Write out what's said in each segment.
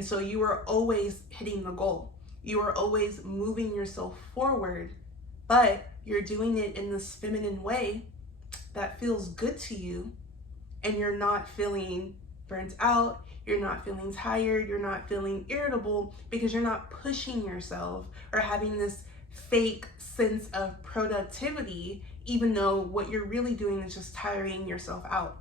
And so you are always hitting the goal. You are always moving yourself forward, but you're doing it in this feminine way that feels good to you, and you're not feeling burnt out, you're not feeling tired, you're not feeling irritable because you're not pushing yourself or having this fake sense of productivity, even though what you're really doing is just tiring yourself out.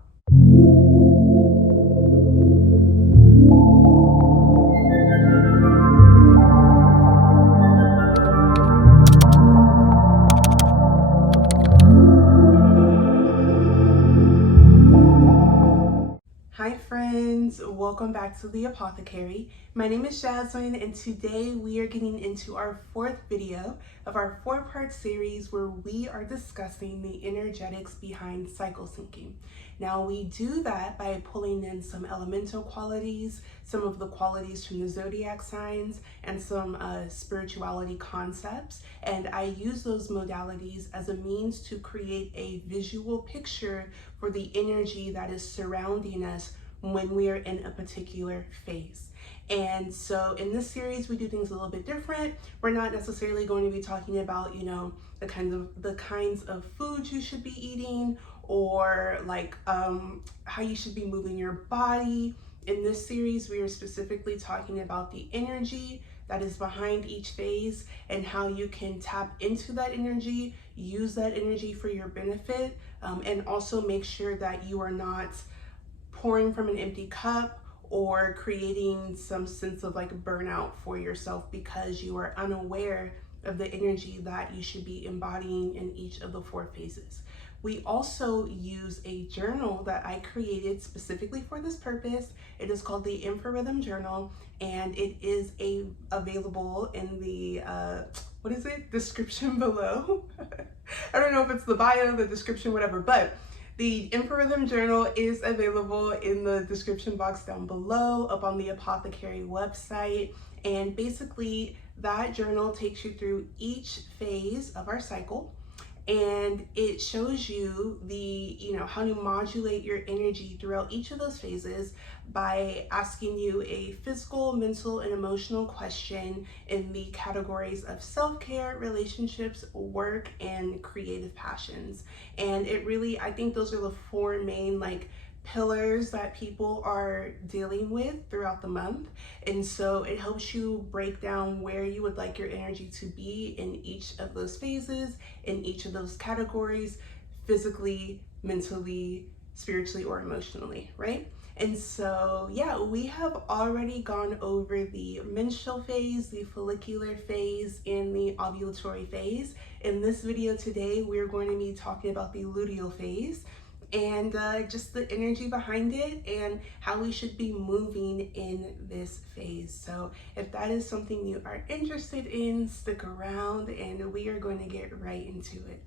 Hi friends, welcome back to The Apothecary. My name is Jasmine, and today we are getting into our fourth video of our 4-part series where we are discussing the energetics behind cycle syncing. Now we do that by pulling in some elemental qualities, some of the qualities from the zodiac signs, and some spirituality concepts, and I use those modalities as a means to create a visual picture for the energy that is surrounding us when we are in a particular phase. And so in this series, we do things a little bit different. We're not necessarily going to be talking about, the kinds of foods you should be eating, or like how you should be moving your body. In this series, we are specifically talking about the energy that is behind each phase and how you can tap into that energy, use that energy for your benefit, and also make sure that you are not pouring from an empty cup or creating some sense of like burnout for yourself because you are unaware of the energy that you should be embodying in each of the 4 phases. We also use a journal that I created specifically for this purpose. It is called the Rhythm Journal, and it is available in the description below. I don't know if it's the bio, the description, whatever, but the Rhythm Journal is available in the description box down below up on the Apothecary website. And basically that journal takes you through each phase of our cycle, and it shows you how to modulate your energy throughout each of those phases by asking you a physical, mental, and emotional question in the categories of self-care, relationships, work, and creative passions. And I think those are the 4 main pillars that people are dealing with throughout the month. And so it helps you break down where you would like your energy to be in each of those phases, in each of those categories, physically, mentally, spiritually, or emotionally, right? And so, yeah, we have already gone over the menstrual phase, the follicular phase, and the ovulatory phase. In this video today, we're going to be talking about the luteal phase and just the energy behind it and how we should be moving in this phase. So if that is something you are interested in, stick around and we are going to get right into it.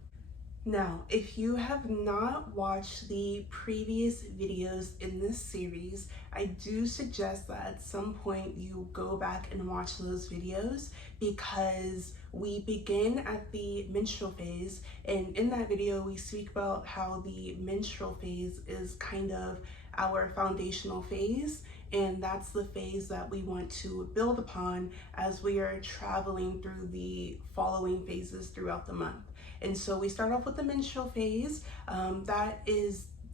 Now, if you have not watched the previous videos in this series, I do suggest that at some point you go back and watch those videos, because we begin at the menstrual phase, and in that video we speak about how the menstrual phase is kind of our foundational phase, and that's the phase that we want to build upon as we are traveling through the following phases throughout the month. And so we start off with the menstrual phase.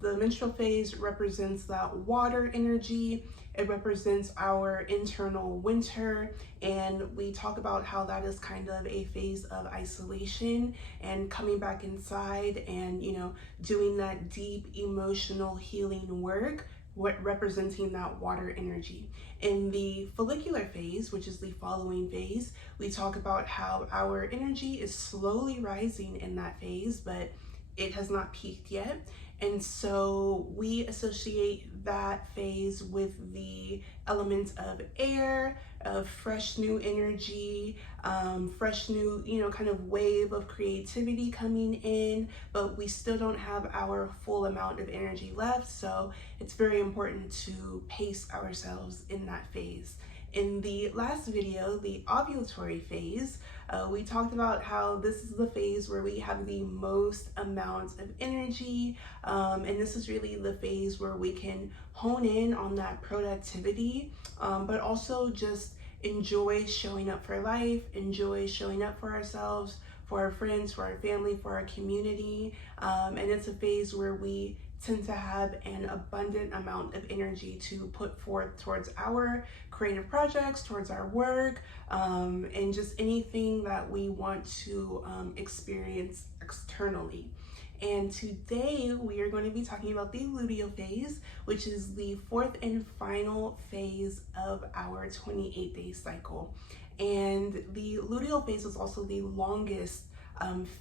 The menstrual phase represents that water energy. It represents our internal winter, and we talk about how that is kind of a phase of isolation and coming back inside and, doing that deep emotional healing work, representing that water energy. In the follicular phase, which is the following phase, we talk about how our energy is slowly rising in that phase, but it has not peaked yet. And so we associate that phase with the element of air, of fresh new energy, fresh new, kind of wave of creativity coming in, but we still don't have our full amount of energy left. So it's very important to pace ourselves in that phase. In the last video, the ovulatory phase, we talked about how this is the phase where we have the most amount of energy, and this is really the phase where we can hone in on that productivity, but also just enjoy showing up for life, enjoy showing up for ourselves, for our friends, for our family, for our community. And it's a phase where we tend to have an abundant amount of energy to put forth towards our creative projects, towards our work, and just anything that we want to experience externally. And today we are going to be talking about the luteal phase, which is the fourth and final phase of our 28-day cycle. And the luteal phase is also the longest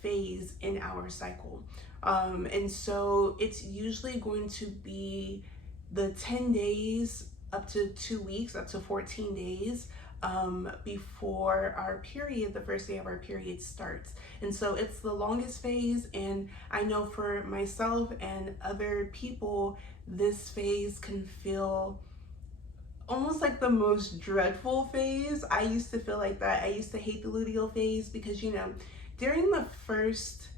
phase in our cycle. And so it's usually going to be the 10 days up to 2 weeks, up to 14 days before our period, the first day of our period starts. And so it's the longest phase, and I know for myself and other people, this phase can feel almost like the most dreadful phase. I used to feel like that. I used to hate the luteal phase because, during the first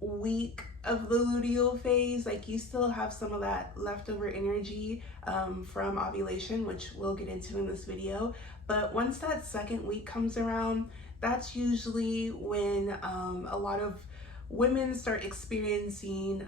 week of the luteal phase, like, you still have some of that leftover energy from ovulation, which we'll get into in this video. But once that second week comes around, that's usually when a lot of women start experiencing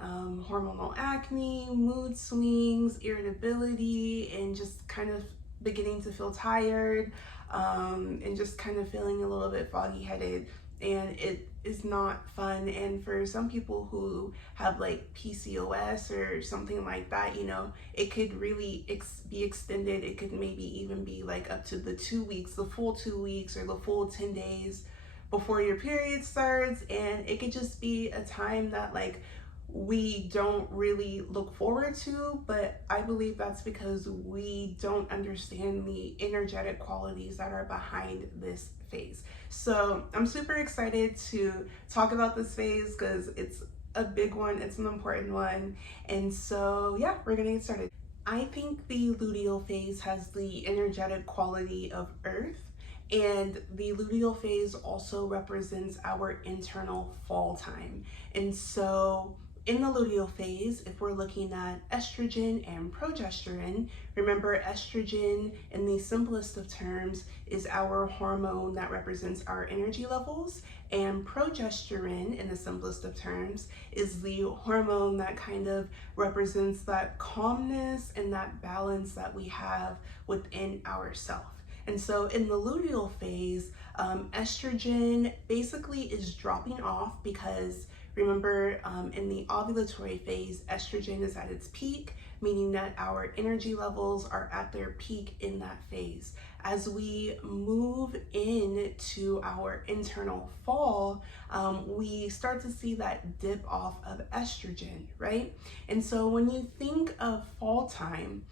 hormonal acne, mood swings, irritability, and just kind of beginning to feel tired, and just kind of feeling a little bit foggy-headed. And it is not fun. And for some people who have like PCOS or something like that, it could really be extended. It could maybe even be like up to the 2 weeks, the full 2 weeks, or the full 10 days before your period starts. And it could just be a time that, like, we don't really look forward to, but I believe that's because we don't understand the energetic qualities that are behind this phase. So I'm super excited to talk about this phase because it's a big one, it's an important one. And so yeah, we're gonna get started. I think the luteal phase has the energetic quality of Earth, and the luteal phase also represents our internal fall time. And so in the luteal phase, if we're looking at estrogen and progesterone, remember, estrogen in the simplest of terms is our hormone that represents our energy levels, and progesterone in the simplest of terms is the hormone that kind of represents that calmness and that balance that we have within ourselves. And so in the luteal phase, estrogen basically is dropping off because, remember, in the ovulatory phase, estrogen is at its peak, meaning that our energy levels are at their peak in that phase. As we move into our internal fall, we start to see that dip off of estrogen, right? And so when you think of fall time,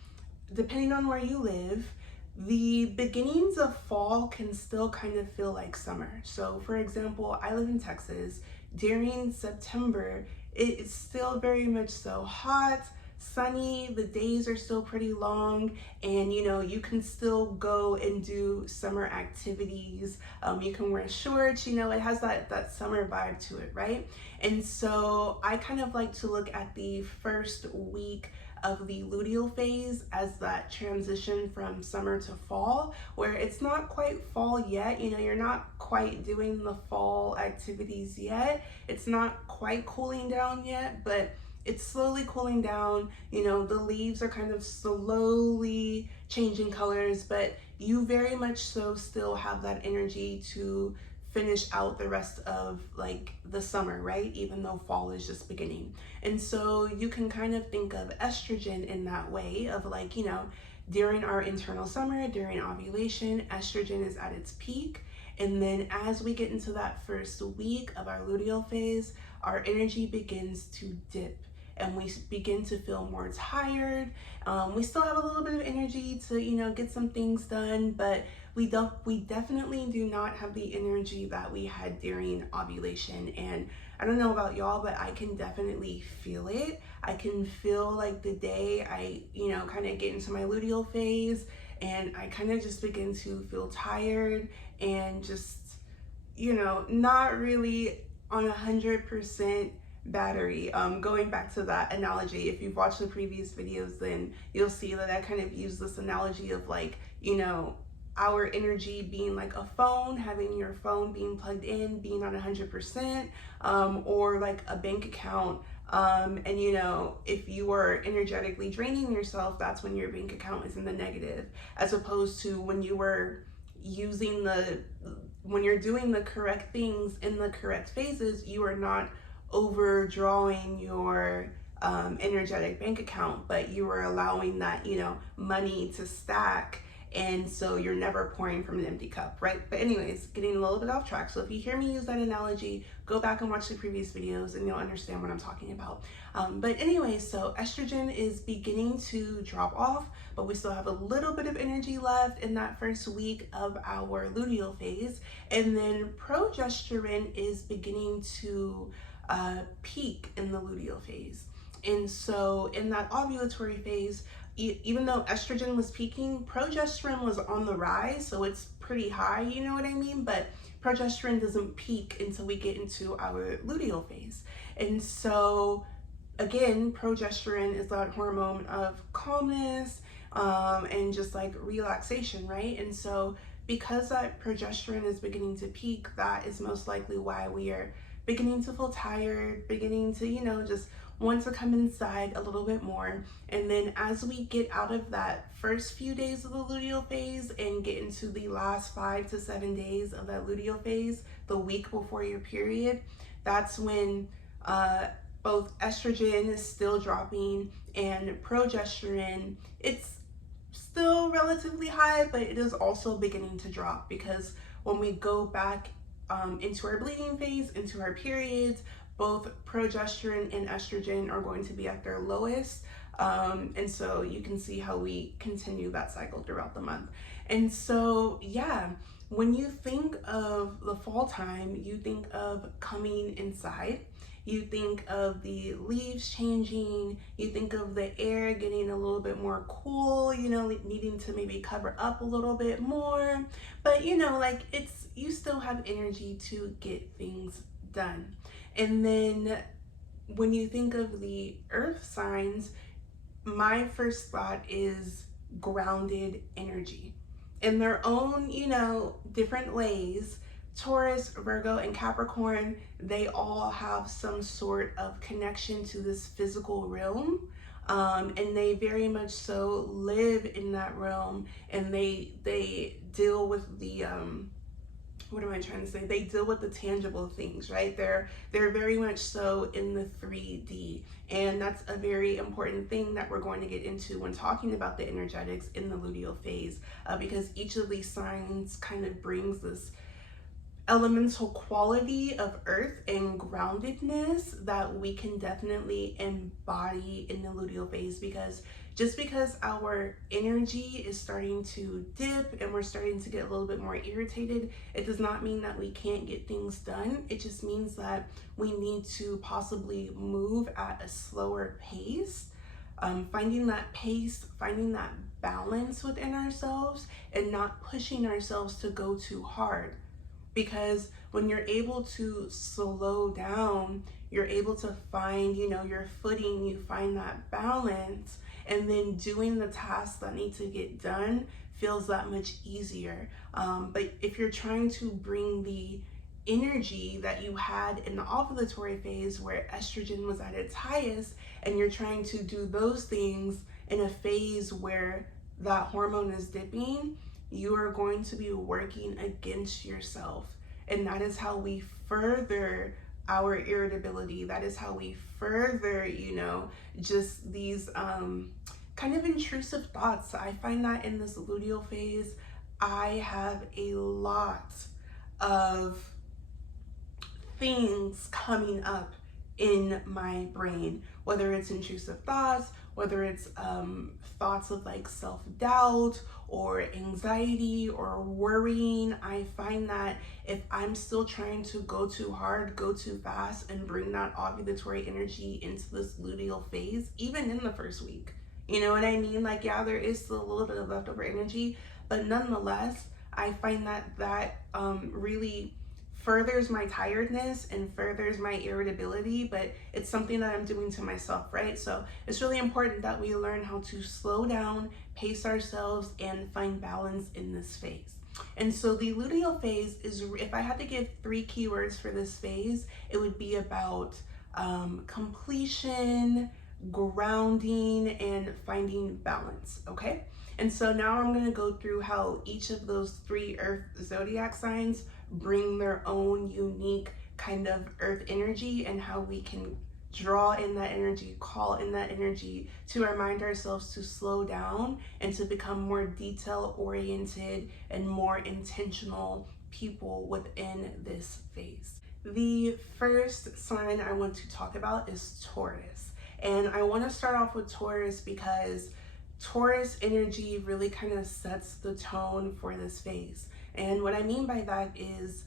depending on where you live, the beginnings of fall can still kind of feel like summer. So for example, I live in Texas. During September, it is still very much so hot, sunny, the days are still pretty long, and you can still go and do summer activities. You can wear shorts, it has that summer vibe to it, right? And so I kind of like to look at the first week of the luteal phase as that transition from summer to fall, where it's not quite fall yet. You're not quite doing the fall activities yet. It's not quite cooling down yet, but it's slowly cooling down. The leaves are kind of slowly changing colors, but you very much so still have that energy to finish out the rest of like the summer, right? Even though fall is just beginning. And so you can kind of think of estrogen in that way of like, during our internal summer, during ovulation, estrogen is at its peak. And then as we get into that first week of our luteal phase, our energy begins to dip and we begin to feel more tired. We still have a little bit of energy to, get some things done, but we definitely do not have the energy that we had during ovulation. And I don't know about y'all, but I can definitely feel it. I can feel like the day I, kind of get into my luteal phase, and I kind of just begin to feel tired and just, not really on 100% battery. Going back to that analogy, if you've watched the previous videos, then you'll see that I kind of use this analogy of like, our energy being like a phone, having your phone being plugged in, being on 100%, or like a bank account. And if you are energetically draining yourself, that's when your bank account is in the negative, as opposed to when you were using when you're doing the correct things in the correct phases, you are not overdrawing your energetic bank account, but you are allowing that, money to stack. And so you're never pouring from an empty cup, right? But anyways, getting a little bit off track. So if you hear me use that analogy, go back and watch the previous videos and you'll understand what I'm talking about. But anyways, so estrogen is beginning to drop off, but we still have a little bit of energy left in that first week of our luteal phase. And then progesterone is beginning to peak in the luteal phase. And so in that ovulatory phase, even though estrogen was peaking, progesterone was on the rise, so it's pretty high, you know what I mean? But progesterone doesn't peak until we get into our luteal phase. And so again, progesterone is that hormone of calmness and just like relaxation, right? And so because that progesterone is beginning to peak, that is most likely why we are beginning to feel tired, beginning to, just want to come inside a little bit more. And then as we get out of that first few days of the luteal phase and get into the last 5 to 7 days of that luteal phase, the week before your period, that's when both estrogen is still dropping and progesterone, it's still relatively high, but it is also beginning to drop, because when we go back into our bleeding phase, into our periods, both progesterone and estrogen are going to be at their lowest. And so you can see how we continue that cycle throughout the month. And so, yeah, when you think of the fall time, you think of coming inside. You think of the leaves changing, you think of the air getting a little bit more cool, needing to maybe cover up a little bit more. But you still have energy to get things done. And then when you think of the earth signs, my first thought is grounded energy. In their own, different ways, Taurus, Virgo, and Capricorn, they all have some sort of connection to this physical realm. And they very much so live in that realm, and they deal with the what am I trying to say? They deal with the tangible things, right? They're very much so in the 3D. And that's a very important thing that we're going to get into when talking about the energetics in the luteal phase, because each of these signs kind of brings this elemental quality of earth and groundedness that we can definitely embody in the luteal phase. Because just because our energy is starting to dip and we're starting to get a little bit more irritated, it does not mean that we can't get things done. It just means that we need to possibly move at a slower pace, finding that pace, finding that balance within ourselves, and not pushing ourselves to go too hard. Because when you're able to slow down, you're able to find, your footing, you find that balance, and then doing the tasks that need to get done feels that much easier. But if you're trying to bring the energy that you had in the ovulatory phase where estrogen was at its highest, and you're trying to do those things in a phase where that hormone is dipping, you are going to be working against yourself. And that is how we further our irritability. That is how we further, just these kind of intrusive thoughts. I find that in this luteal phase, I have a lot of things coming up in my brain, whether it's intrusive thoughts, whether it's thoughts of like self-doubt or anxiety or worrying. I find that if I'm still trying to go too hard, go too fast, and bring that ovulatory energy into this luteal phase, even in the first week, You know what I mean? Like, yeah, there is still a little bit of leftover energy, but nonetheless, I find that really furthers my tiredness and furthers my irritability, but it's something that I'm doing to myself, right? So it's really important that we learn how to slow down, pace ourselves, and find balance in this phase. And so the luteal phase is, if I had to give 3 keywords for this phase, it would be about completion, grounding, and finding balance, okay? And so now I'm going to go through how each of those 3 earth zodiac signs bring their own unique kind of earth energy, and how we can draw in that energy, call in that energy to remind ourselves to slow down and to become more detail oriented and more intentional people within this phase. The first sign I want to talk about is Taurus. And I want to start off with Taurus because Taurus energy really kind of sets the tone for this phase. And what I mean by that is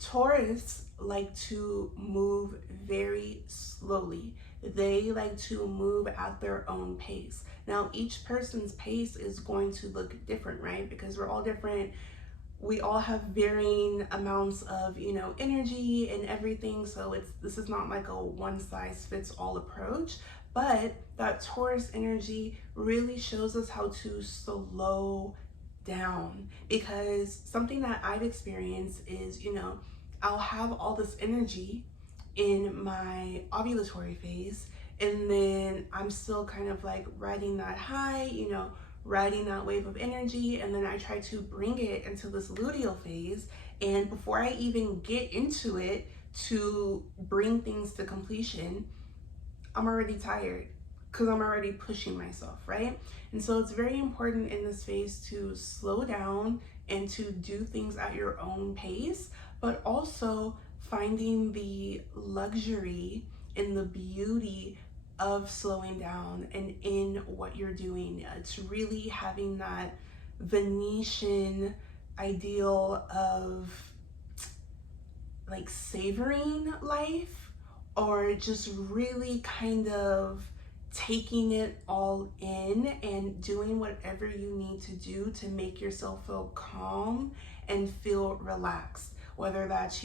Taurus like to move very slowly. They like to move at their own pace. Now, each person's pace is going to look different, right? Because we're all different. We all have varying amounts of, energy and everything. So this is not like a one size fits all approach, but that Taurus energy really shows us how to slow down. Because something that I've experienced is, I'll have all this energy in my ovulatory phase, and then I'm still kind of like riding that high, riding that wave of energy, and then I try to bring it into this luteal phase, and before I even get into it to bring things to completion, I'm already tired because I'm already pushing myself, right? And so it's very important in this phase to slow down and to do things at your own pace, but also finding the luxury and the beauty of slowing down and in what you're doing. It's really having that Venetian ideal of like savoring life, or just really kind of taking it all in and doing whatever you need to do to make yourself feel calm and feel relaxed. Whether that's,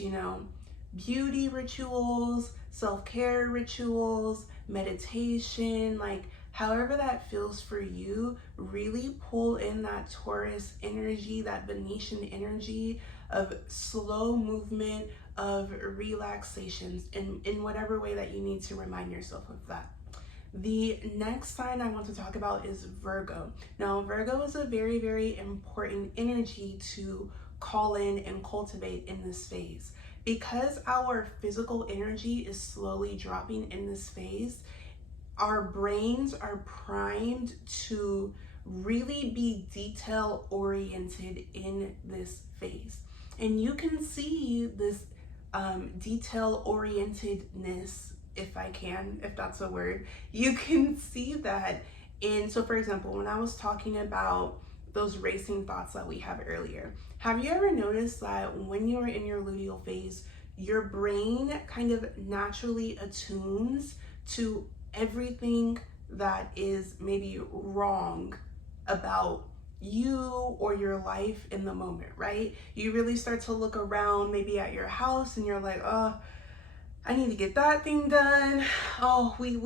beauty rituals, self-care rituals, meditation, like however that feels for you, really pull in that Taurus energy, that Venetian energy of slow movement, of relaxations, in whatever way that you need to remind yourself of that. The next sign I want to talk about is Virgo. Now, Virgo is a very, very important energy to call in and cultivate in this phase. Because our physical energy is slowly dropping in this phase, our brains are primed to really be detail oriented in this phase. And you can see this detail orientedness, if that's a word, you can see that in, so for example, when I was talking about those racing thoughts that we have earlier, have you ever noticed that when you're in your luteal phase, your brain kind of naturally attunes to everything that is maybe wrong about you or your life in the moment, right? You really start to look around maybe at your house and you're like, oh, I need to get that thing done. Oh, we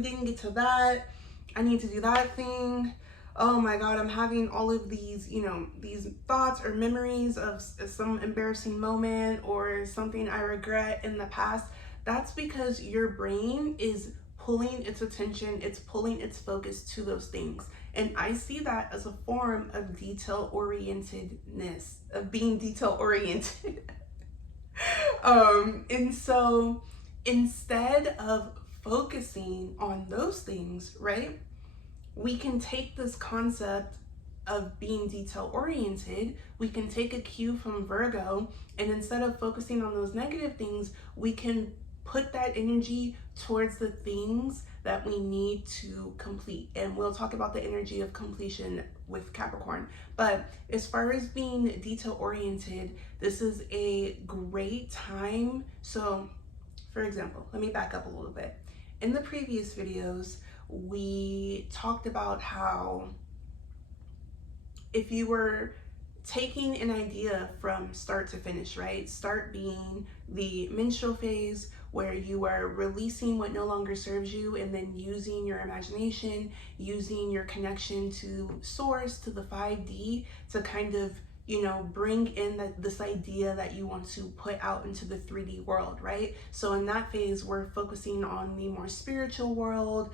didn't get to that. I need to do that thing. Oh my God, I'm having all of these, these thoughts or memories of some embarrassing moment or something I regret in the past. That's because your brain is pulling its attention, it's pulling its focus to those things. And I see that as a form of detail orientedness, of being detail oriented. And so instead of focusing on those things, right, we can take this concept of being detail oriented, we can take a cue from Virgo, and instead of focusing on those negative things, we can put that energy towards the things that we need to complete. And we'll talk about the energy of completion with Capricorn. But as far as being detail oriented, this is a great time. So for example, let me back up a little bit. In the previous videos, we talked about how if you were taking an idea from start to finish, right? Start being the menstrual phase where you are releasing what no longer serves you, and then using your imagination, using your connection to source, to the 5D, to kind of, you know, bring in this idea that you want to put out into the 3D world, right? So in that phase, we're focusing on the more spiritual world,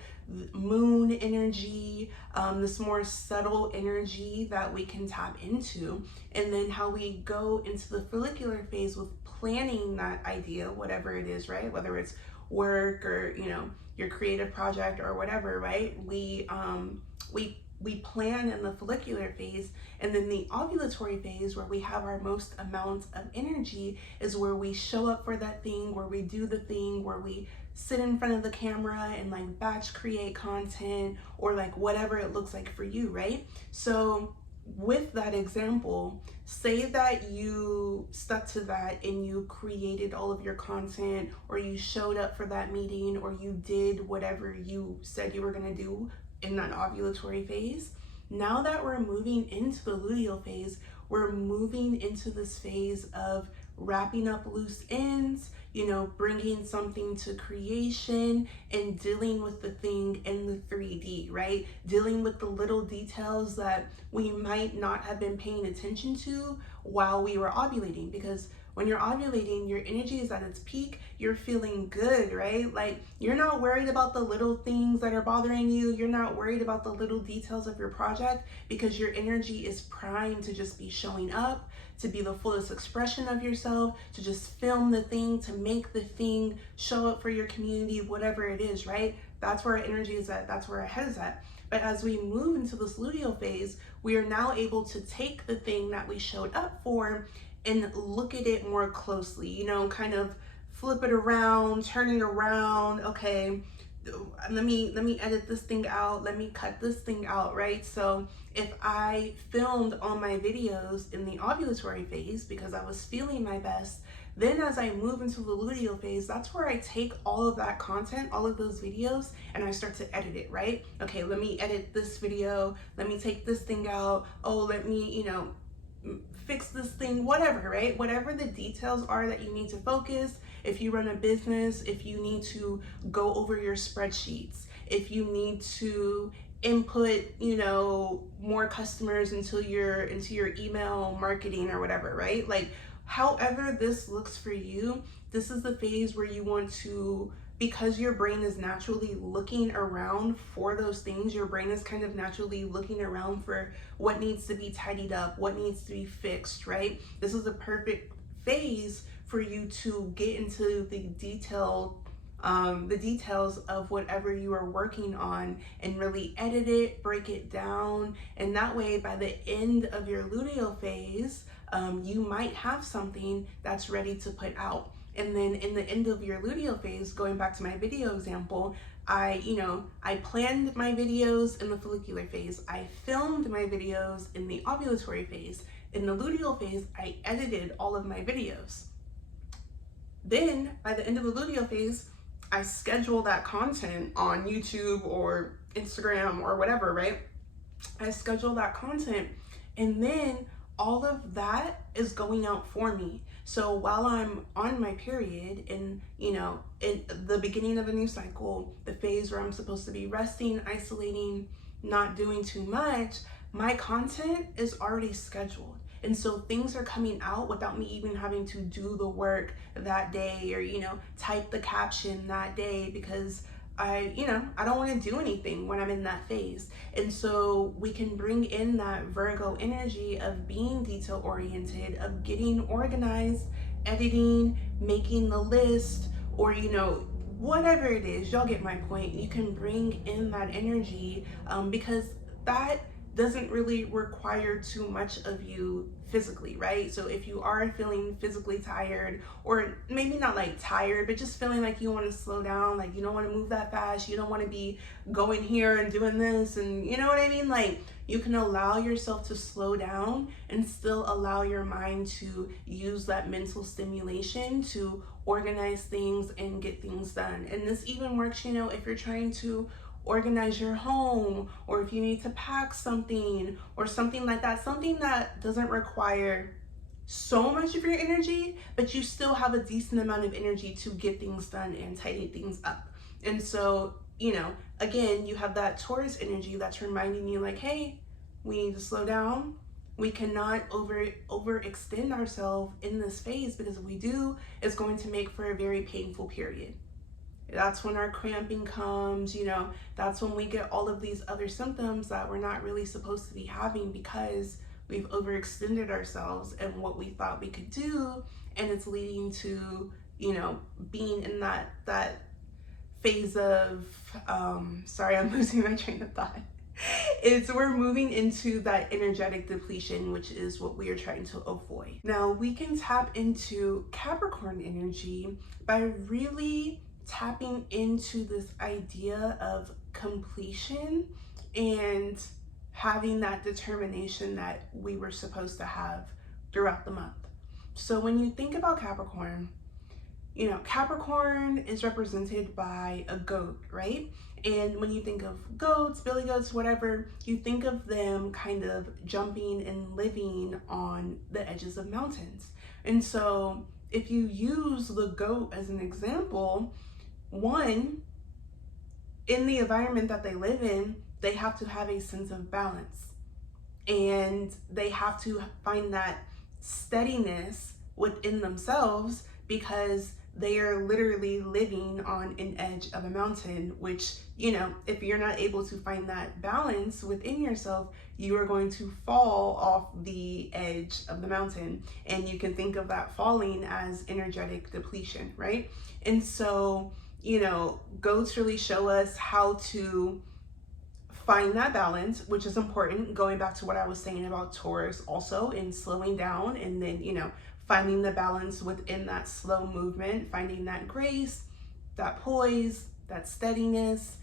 moon energy, this more subtle energy that we can tap into. And then how we go into the follicular phase with planning that idea, whatever it is, right? Whether it's work or, you know, your creative project or whatever, right? We plan in the follicular phase, and then the ovulatory phase, where we have our most amount of energy, is where we show up for that thing, where we do the thing, where we sit in front of the camera and like batch create content, or like whatever it looks like for you, right? So with that example, say that you stuck to that and you created all of your content, or you showed up for that meeting, or you did whatever you said you were going to do in that ovulatory phase. Now that we're moving into the luteal phase, we're moving into this phase of wrapping up loose ends, you know, bringing something to creation and dealing with the thing in the 3D, right? Dealing with the little details that we might not have been paying attention to while we were ovulating, because when you're ovulating, your energy is at its peak, you're feeling good, right? Like, you're not worried about the little things that are bothering you. You're not worried about the little details of your project, because your energy is primed to just be showing up, to be the fullest expression of yourself, to just film the thing, to make the thing, show up for your community, whatever it is, right? That's where our energy is at, that's where our head is at. But as we move into this luteal phase, we are now able to take the thing that we showed up for and look at it more closely, you know, kind of flip it around, turn it around. Okay, let me edit this thing out, let me cut this thing out, right? So if I filmed all my videos in the ovulatory phase because I was feeling my best, then as I move into the luteal phase, that's where I take all of that content, all of those videos, and I start to edit it, right? Okay, let me edit this video, let me take this thing out, oh, let me, you know, fix this thing, whatever, right? Whatever the details are that you need to focus. If you run a business, if you need to go over your spreadsheets, if you need to input, you know, more customers into your email marketing or whatever, right? Like, however this looks for you, this is the phase where you want to, because your brain is naturally looking around for those things, your brain is kind of naturally looking around for what needs to be tidied up, what needs to be fixed, right? This is the perfect phase for you to get into the details of whatever you are working on and really edit it, break it down. And that way, by the end of your luteal phase, you might have something that's ready to put out. And then in the end of your luteal phase, going back to my video example, I planned my videos in the follicular phase. I filmed my videos in the ovulatory phase. In the luteal phase, I edited all of my videos. Then by the end of the luteal phase, I schedule that content on YouTube or Instagram or whatever, right? I schedule that content, and then all of that is going out for me. So while I'm on my period, and you know, in the beginning of a new cycle, the phase where I'm supposed to be resting, isolating, not doing too much, my content is already scheduled. And so things are coming out without me even having to do the work that day, or, you know, type the caption that day, because I don't want to do anything when I'm in that phase. And so we can bring in that Virgo energy of being detail oriented, of getting organized, editing, making the list, or, you know, whatever it is, y'all get my point. You can bring in that energy because that doesn't really require too much of you physically, right? So if you are feeling physically tired, or maybe not like tired, but just feeling like you want to slow down, like you don't want to move that fast, you don't want to be going here and doing this, and you know what I mean? Like, you can allow yourself to slow down and still allow your mind to use that mental stimulation to organize things and get things done. And this even works, you know, if you're trying to organize your home, or if you need to pack something or something like that, something that doesn't require so much of your energy, but you still have a decent amount of energy to get things done and tidy things up. And so, again, you have that Taurus energy that's reminding you like, hey, we need to slow down. We cannot overextend ourselves in this phase, because if we do, it's going to make for a very painful period. That's when our cramping comes, that's when we get all of these other symptoms that we're not really supposed to be having, because we've overextended ourselves and what we thought we could do, and it's leading to, being in that phase of, sorry, I'm losing my train of thought. We're moving into that energetic depletion, which is what we are trying to avoid. Now, we can tap into Capricorn energy by really tapping into this idea of completion and having that determination that we were supposed to have throughout the month. So when you think about Capricorn, Capricorn is represented by a goat, right? And when you think of goats, billy goats, whatever, you think of them kind of jumping and living on the edges of mountains. And so if you use the goat as an example, one, in the environment that they live in, they have to have a sense of balance, and they have to find that steadiness within themselves, because they are literally living on an edge of a mountain, which, if you're not able to find that balance within yourself, you are going to fall off the edge of the mountain. And you can think of that falling as energetic depletion, right? And so, goats really show us how to find that balance, which is important, going back to what I was saying about Taurus also, in slowing down, and then, finding the balance within that slow movement, finding that grace, that poise, that steadiness,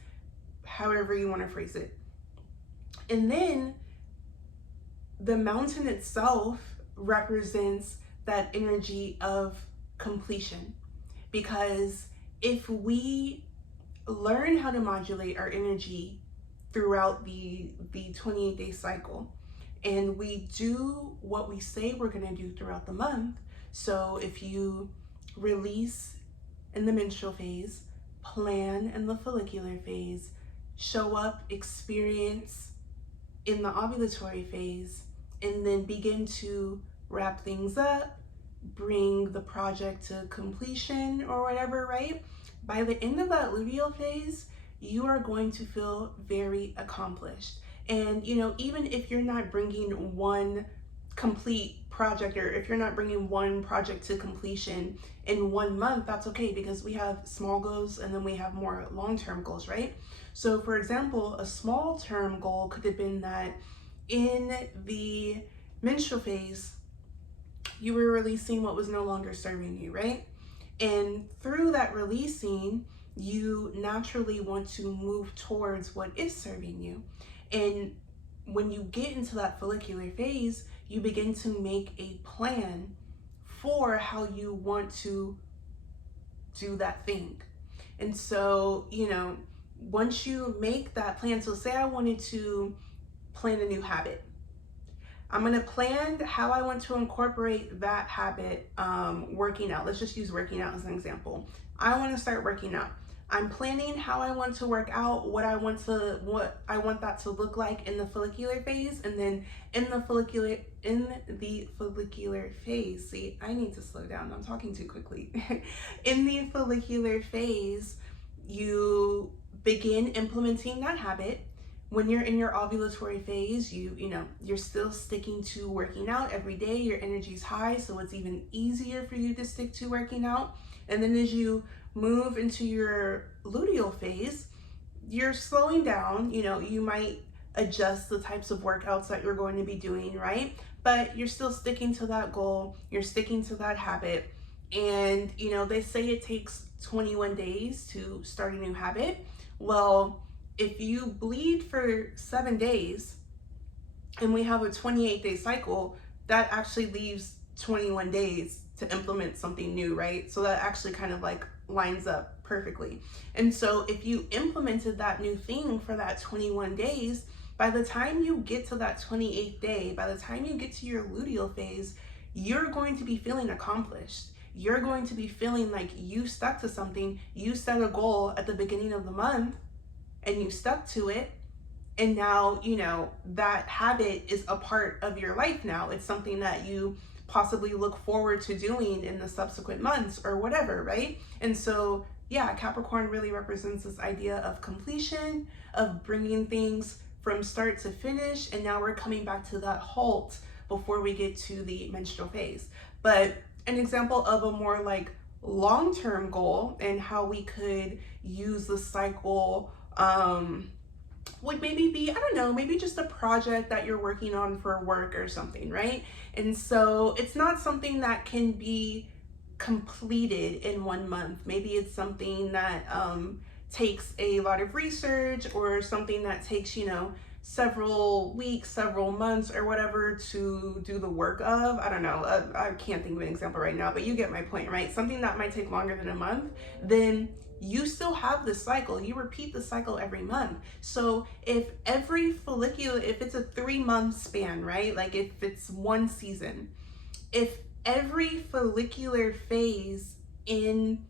however you want to phrase it. And then the mountain itself represents that energy of completion, because if we learn how to modulate our energy throughout the 28-day cycle, and we do what we say we're going to do throughout the month. So if you release in the menstrual phase, plan in the follicular phase, show up, experience in the ovulatory phase, and then begin to wrap things up, bring the project to completion or whatever, right? By the end of that luteal phase, you are going to feel very accomplished. And, even if you're not bringing one complete project, or if you're not bringing one project to completion in 1 month, that's okay, because we have small goals and then we have more long-term goals, right? So for example, a small term goal could have been that in the menstrual phase, you were releasing what was no longer serving you, right? And through that releasing, you naturally want to move towards what is serving you. And when you get into that follicular phase, you begin to make a plan for how you want to do that thing. And so, once you make that plan, so say I wanted to plan a new habit. I'm going to plan how I want to incorporate that habit, working out. Let's just use working out as an example. I want to start working out. I'm planning how I want to work out, what I want that to look like in the follicular phase, and then in the follicular phase. See, I need to slow down. I'm talking too quickly. In the follicular phase, you begin implementing that habit. When you're in your ovulatory phase, you're still sticking to working out every day. Your energy's high, so it's even easier for you to stick to working out. And then as you move into your luteal phase, you're slowing down. You might adjust the types of workouts that you're going to be doing, right? But you're still sticking to that goal. You're sticking to that habit. And, they say it takes 21 days to start a new habit. Well, if you bleed for 7 days and we have a 28-day cycle, that actually leaves 21 days to implement something new, right? So that actually kind of like lines up perfectly. And so if you implemented that new thing for that 21 days, by the time you get to that 28th day, by the time you get to your luteal phase, you're going to be feeling accomplished. You're going to be feeling like you stuck to something. You set a goal at the beginning of the month and you stuck to it. And now, that habit is a part of your life now. It's something that you possibly look forward to doing in the subsequent months or whatever, right? And so, yeah, Capricorn really represents this idea of completion, of bringing things from start to finish. And now we're coming back to that halt before we get to the menstrual phase. But an example of a more like long-term goal and how we could use the cycle would maybe be, I don't know, maybe just a project that you're working on for work or something, right? And so it's not something that can be completed in 1 month. Maybe it's something that takes a lot of research, or something that takes, several weeks, several months, or whatever to do the work of. I don't know. I can't think of an example right now, but you get my point, right? Something that might take longer than a month, then you still have the cycle. You repeat the cycle every month. So if every follicular, if it's a 3-month span, right? Like if it's one season, if every follicular phase in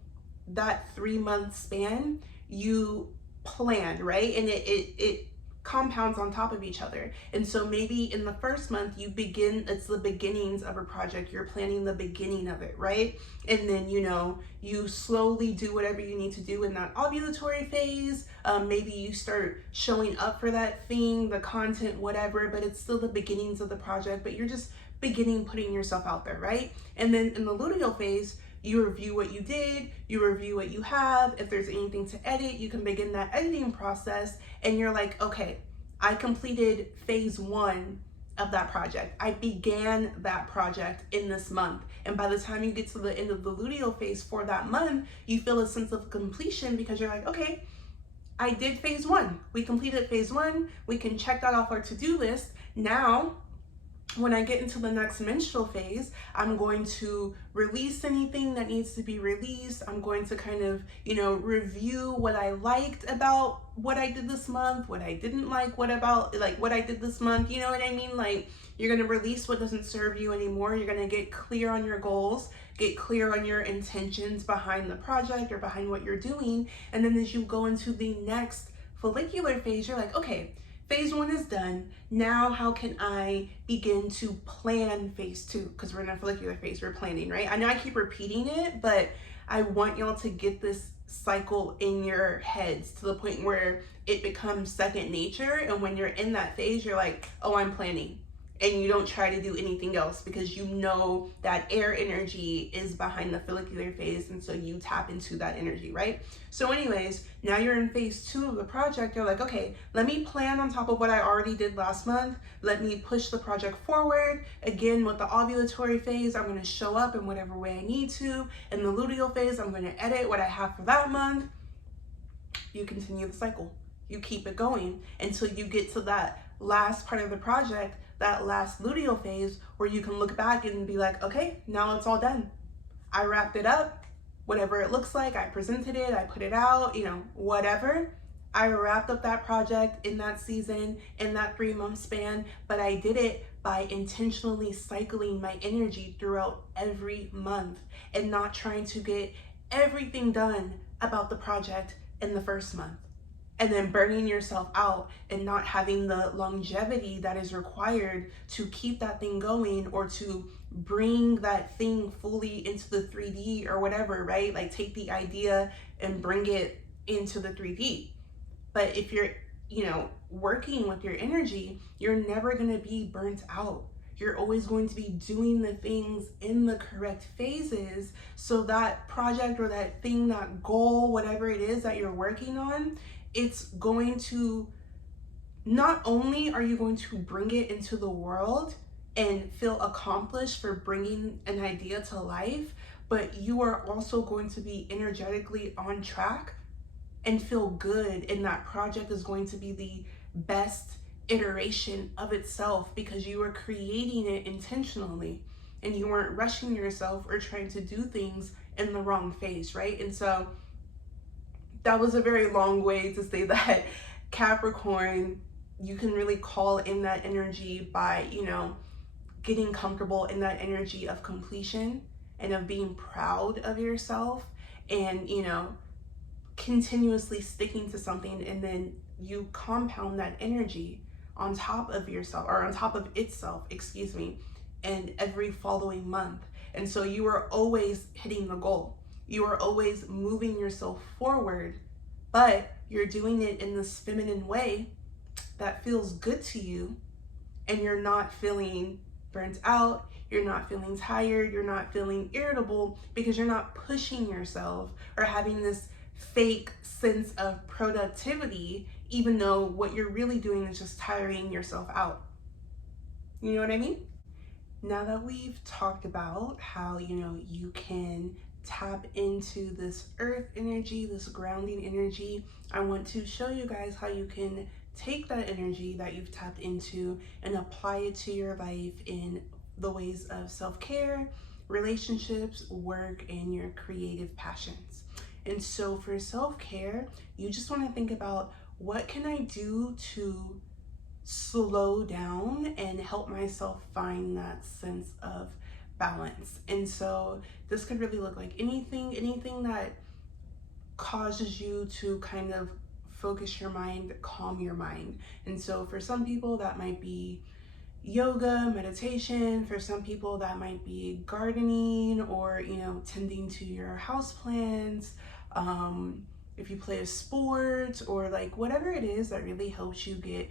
that 3-month span you planned, right? And it compounds on top of each other. And so maybe in the first month it's the beginnings of a project. You're planning the beginning of it, right? And then, you slowly do whatever you need to do in that ovulatory phase. Maybe you start showing up for that thing, the content, whatever, but it's still the beginnings of the project, but you're just putting yourself out there, right? And then in the luteal phase, you review what you did, you review what you have. If there's anything to edit, you can begin that editing process. And you're like, okay, I completed phase 1 of that project. I began that project in this month. And by the time you get to the end of the luteal phase for that month, you feel a sense of completion because you're like, okay, I did phase 1. We completed phase 1. We can check that off our to-do list. Now, when I get into the next menstrual phase, I'm going to release anything that needs to be released. I'm going to kind of, review what I liked about what I did this month, what I didn't like, what I did this month. You know what I mean? Like, you're going to release what doesn't serve you anymore. You're going to get clear on your goals, get clear on your intentions behind the project or behind what you're doing. And then as you go into the next follicular phase, you're like, okay, phase 1 is done. Now, how can I begin to plan phase 2? Because we're in a follicular phase, we're planning, right? I know I keep repeating it, but I want y'all to get this cycle in your heads to the point where it becomes second nature. And when you're in that phase, you're like, oh, I'm planning. And you don't try to do anything else because you know that air energy is behind the follicular phase. And so you tap into that energy, right? So anyways, now you're in phase 2 of the project. You're like, okay, let me plan on top of what I already did last month. Let me push the project forward. Again, with the ovulatory phase, I'm going to show up in whatever way I need to. In the luteal phase, I'm going to edit what I have for that month. You continue the cycle. You keep it going until you get to that last part of the project, that last luteal phase, where you can look back and be like, okay, now it's all done. I wrapped it up, whatever it looks like, I presented it, I put it out, whatever. I wrapped up that project in that season, in that 3-month span, but I did it by intentionally cycling my energy throughout every month and not trying to get everything done about the project in the first month. And then burning yourself out and not having the longevity that is required to keep that thing going or to bring that thing fully into the 3D or whatever, right? Like take the idea and bring it into the 3D. But if you're, working with your energy, you're never going to be burnt out. You're always going to be doing the things in the correct phases so that project or that thing, that goal, whatever it is that you're working on, it's going to, not only are you going to bring it into the world and feel accomplished for bringing an idea to life, but you are also going to be energetically on track and feel good, and that project is going to be the best iteration of itself because you are creating it intentionally and you weren't rushing yourself or trying to do things in the wrong phase, right? And so that was a very long way to say that Capricorn, you can really call in that energy by, getting comfortable in that energy of completion and of being proud of yourself, and, continuously sticking to something, and then you compound that energy on top of yourself, or on top of itself, excuse me, and every following month. And so you are always hitting the goal. You are always moving yourself forward, but you're doing it in this feminine way that feels good to you, and you're not feeling burnt out, you're not feeling tired, you're not feeling irritable, because you're not pushing yourself or having this fake sense of productivity, even though what you're really doing is just tiring yourself out. You know what I mean? Now that we've talked about how, you can tap into this earth energy, this grounding energy, I want to show you guys how you can take that energy that you've tapped into and apply it to your life in the ways of self-care, relationships, work, and your creative passions. And so for self-care, you just want to think about, what can I do to slow down and help myself find that sense of balance? And so this could really look like anything that causes you to kind of focus your mind, calm your mind. And so for some people that might be yoga, meditation. For some people that might be gardening, or tending to your house plants. If you play a sport, or like whatever it is that really helps you get,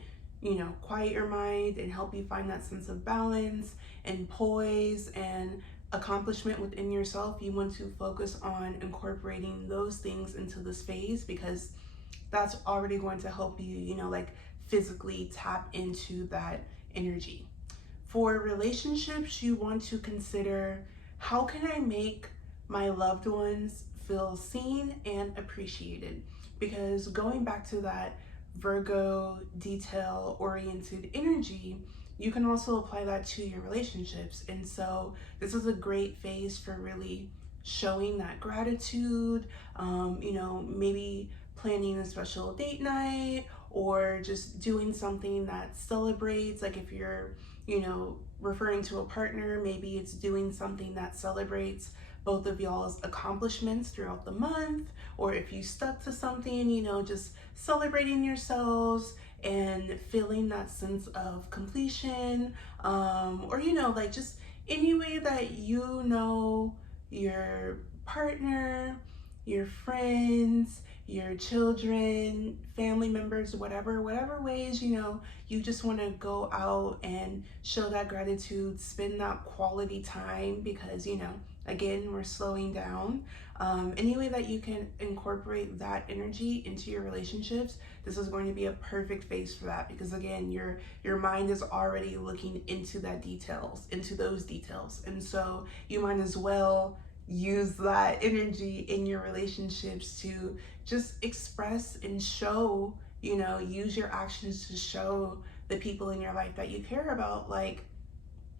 quiet your mind and help you find that sense of balance and poise and accomplishment within yourself, you want to focus on incorporating those things into this phase, because that's already going to help you, like physically tap into that energy. For relationships, you want to consider, how can I make my loved ones feel seen and appreciated? Because going back to that Virgo detail oriented energy, you can also apply that to your relationships. And so this is a great phase for really showing that gratitude, maybe planning a special date night, or just doing something that celebrates. Like if you're, referring to a partner, maybe it's doing something that celebrates both of y'all's accomplishments throughout the month. Or if you stuck to something, just celebrating yourselves and feeling that sense of completion, or like just any way that your partner, your friends, your children, family members, whatever ways, you just want to go out and show that gratitude, spend that quality time, because, again, we're slowing down. Any way that you can incorporate that energy into your relationships, this is going to be a perfect phase for that, because again, your mind is already looking into those details. And so you might as well use that energy in your relationships to just express and show, use your actions to show the people in your life that you care about, like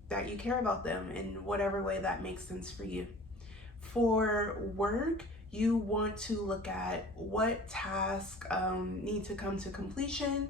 that you care about them in whatever way that makes sense for you. For work, you want to look at what tasks need to come to completion.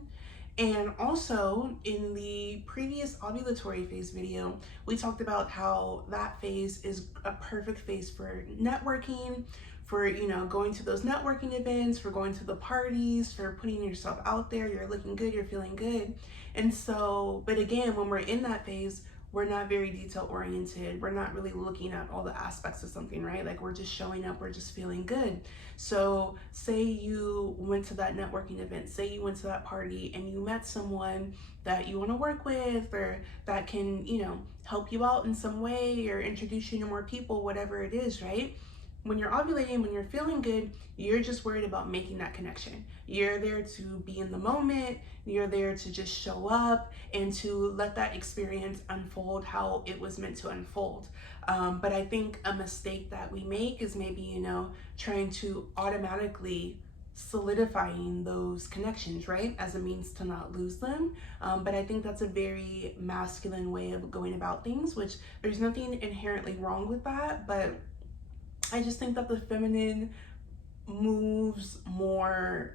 And also, in the previous ovulatory phase video, we talked about how that phase is a perfect phase for networking, for, going to those networking events, for going to the parties, for putting yourself out there. You're looking good, you're feeling good. And so, but again, when we're in that phase, we're not very detail oriented. We're not really looking at all the aspects of something, right? Like we're just showing up, we're just feeling good. So say you went to that networking event, say you went to that party and you met someone that you want to work with, or that can, help you out in some way, or introduce you to more people, whatever it is, right? When you're ovulating, when you're feeling good, you're just worried about making that connection. You're there to be in the moment. You're there to just show up and to let that experience unfold how it was meant to unfold. But I think a mistake that we make is maybe, trying to automatically solidifying those connections, right, as a means to not lose them. But I think that's a very masculine way of going about things, which there's nothing inherently wrong with that, but I just think that the feminine moves more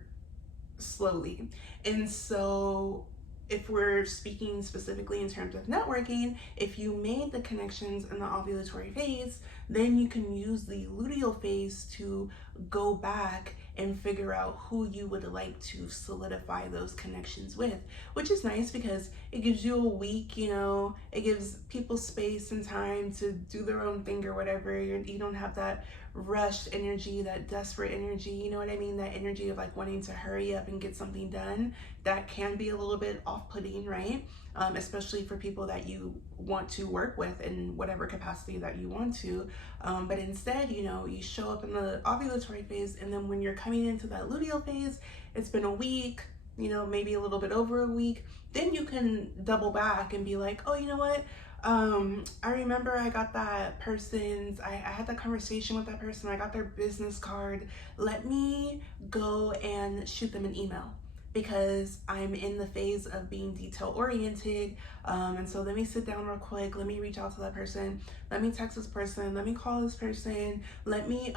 slowly. And so if we're speaking specifically in terms of networking, if you made the connections in the ovulatory phase, then you can use the luteal phase to go back and figure out who you would like to solidify those connections with, which is nice because it gives you a week, it gives people space and time to do their own thing or whatever. You don't have that rushed energy, that desperate energy, you know what I mean? That energy of like wanting to hurry up and get something done. That can be a little bit off-putting, right? Especially for people that you want to work with in whatever capacity that you want to. But instead, you show up in the ovulatory phase, and then when you're coming into that luteal phase, it's been a week, maybe a little bit over a week, then you can double back and be like, oh, you know what? I remember I got that I had that conversation with that person. I got their business card. Let me go and shoot them an email because I'm in the phase of being detail oriented. And so let me sit down real quick. Let me reach out to that person. Let me text this person. Let me call this person. Let me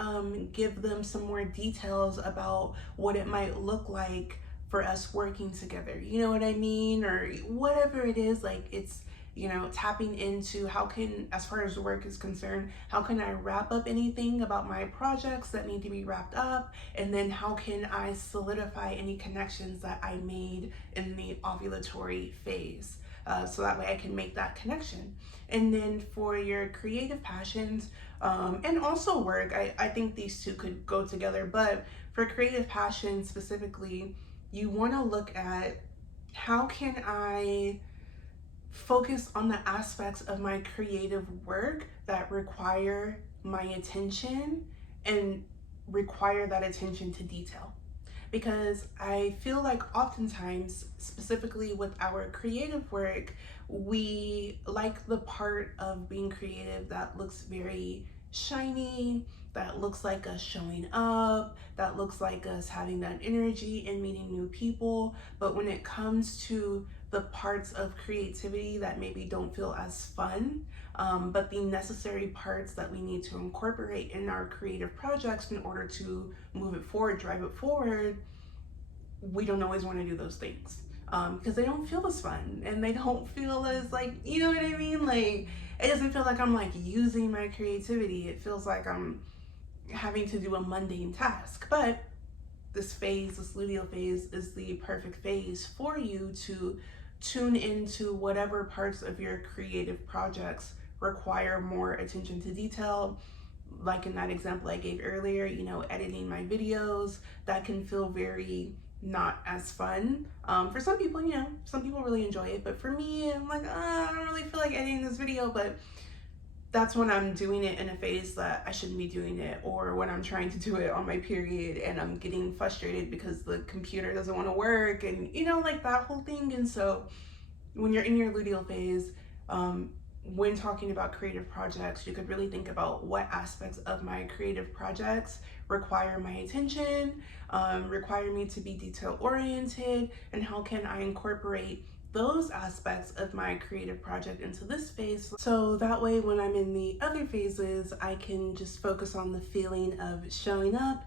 give them some more details about what it might look like for us working together. You know what I mean? Or whatever it is, like it's tapping into how can, as far as work is concerned, how can I wrap up anything about my projects that need to be wrapped up? And then how can I solidify any connections that I made in the ovulatory phase? So that way I can make that connection. And then for your creative passions, and also work, I think these two could go together, but for creative passions specifically, you want to look at how can I focus on the aspects of my creative work that require my attention and require that attention to detail. Because I feel like oftentimes, specifically with our creative work, we like the part of being creative that looks very shiny, that looks like us showing up, that looks like us having that energy and meeting new people. But when it comes to the parts of creativity that maybe don't feel as fun, but the necessary parts that we need to incorporate in our creative projects in order to move it forward, drive it forward, we don't always want to do those things because they don't feel as fun and they don't feel as like, you know what I mean? Like, it doesn't feel like I'm like using my creativity. It feels like I'm having to do a mundane task. But this luteal phase, is the perfect phase for you to tune into whatever parts of your creative projects require more attention to detail. Like in that example I gave earlier, editing my videos, that can feel very not as fun. For some people, some people really enjoy it, but for me, I'm like, I don't really feel like editing this video, but that's when I'm doing it in a phase that I shouldn't be doing it, or when I'm trying to do it on my period and I'm getting frustrated because the computer doesn't want to work, and like that whole thing. And so when you're in your luteal phase, when talking about creative projects, you could really think about what aspects of my creative projects require my attention, require me to be detail oriented, and how can I incorporate those aspects of my creative project into this phase, so that way when I'm in the other phases, I can just focus on the feeling of showing up,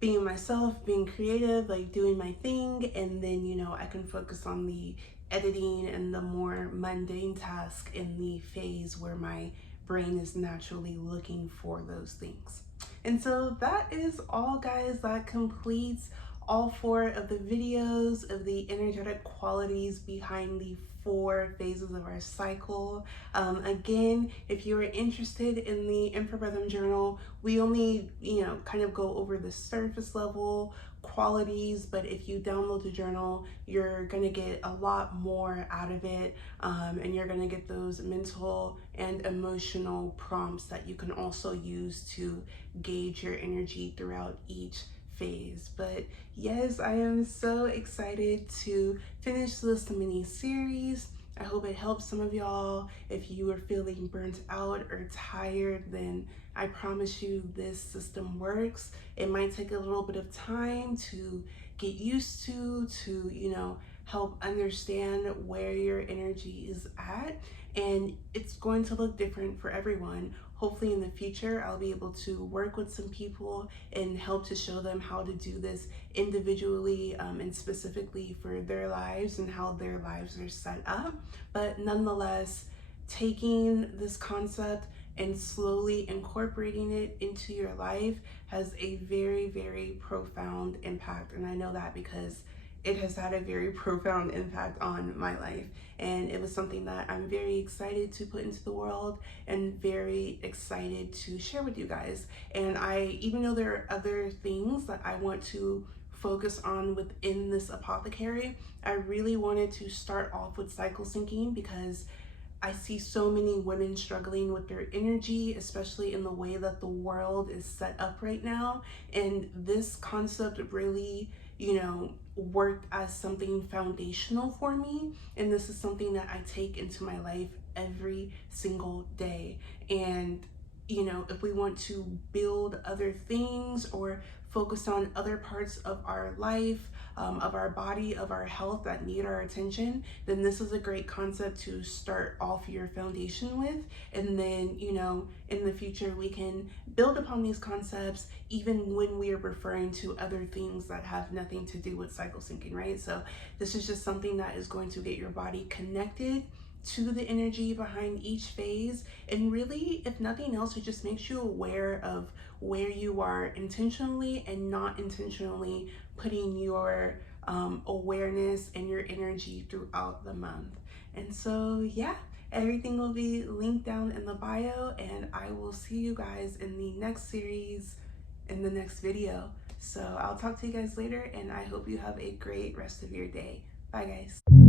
being myself, being creative, like doing my thing, and then I can focus on the editing and the more mundane task in the phase where my brain is naturally looking for those things. And so that is all, guys. That completes all 4 of the videos of the energetic qualities behind the 4 phases of our cycle. Again, if you are interested in the Infra Rhythm Journal, we only, kind of go over the surface level qualities, but if you download the journal, you're gonna get a lot more out of it, and you're gonna get those mental and emotional prompts that you can also use to gauge your energy throughout each phase. But yes, I am so excited to finish this mini series. I hope it helps some of y'all. If you are feeling burnt out or tired, then I promise you this system works. It might take a little bit of time to get used to help understand where your energy is at. and it's going to look different for everyone. Hopefully in the future, I'll be able to work with some people and help to show them how to do this individually and specifically for their lives and how their lives are set up. But nonetheless, taking this concept and slowly incorporating it into your life has a very, very profound impact. And I know that because it has had a very profound impact on my life. And it was something that I'm very excited to put into the world and very excited to share with you guys. And even though there are other things that I want to focus on within this apothecary, I really wanted to start off with cycle syncing because I see so many women struggling with their energy, especially in the way that the world is set up right now. And this concept really, worked as something foundational for me. And this is something that I take into my life every single day. And if we want to build other things or focus on other parts of our life, of our body, of our health that need our attention, then this is a great concept to start off your foundation with. And then, in the future, we can build upon these concepts even when we are referring to other things that have nothing to do with cycle syncing, right? So this is just something that is going to get your body connected to the energy behind each phase, and really, if nothing else, it just makes you aware of where you are intentionally and not intentionally putting your awareness and your energy throughout the month. And so yeah, everything will be linked down in the bio, and I will see you guys in the next series, in the next video. So I'll talk to you guys later, and I hope you have a great rest of your day. Bye guys.